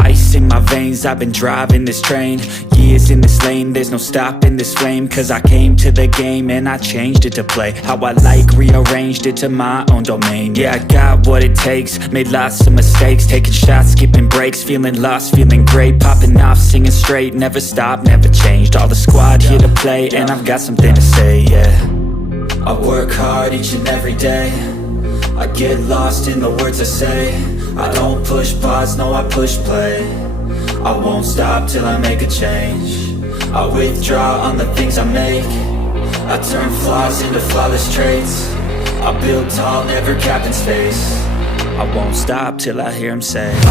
Ice in my veins, I've been driving this train. Years in this lane, there's no stopping this flame. Cause I came to the game and I changed it to play how I like, rearranged it to my own domain. Yeah, I got what it takes, made lots of mistakes, taking shots, skipping breaks, feeling lost, feeling great, popping off, singing straight, never stopped, never changed. All the squad here to play and I've got something to say, yeah. I work hard each and every day, I get lost in the words I say. I don't push pause, no I push play. I won't stop till I make a change. I withdraw on the things I make. I turn flaws into flawless traits. I build tall, never capped in space. I won't stop till I hear him say, oh,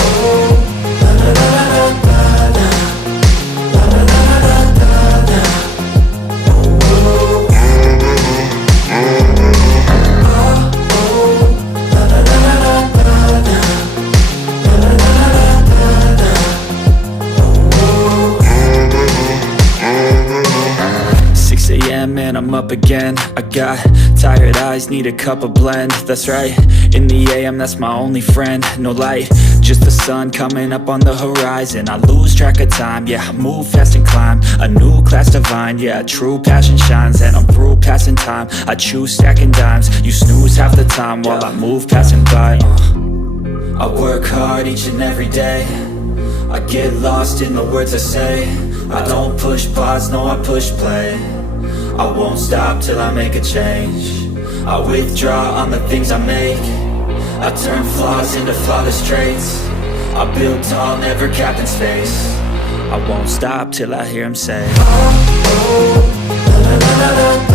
oh, la, la, la, la, la, la, la, la, la, la, la, la. And I'm up again. I got tired eyes, need a cup of blend. That's right, in the AM, that's my only friend. No light, just the sun coming up on the horizon. I lose track of time, yeah, I move fast and climb a new class divine, yeah, true passion shines. And I'm through passing time, I choose stacking dimes. You snooze half the time while I move passing by. I work hard each and every day, I get lost in the words I say. I don't push pause, no I push play. I won't stop till I make a change. I withdraw on the things I make. I turn flaws into flawless traits. I build tall, never capped in space. I won't stop till I hear him say, oh, oh, la, la, la, la, la.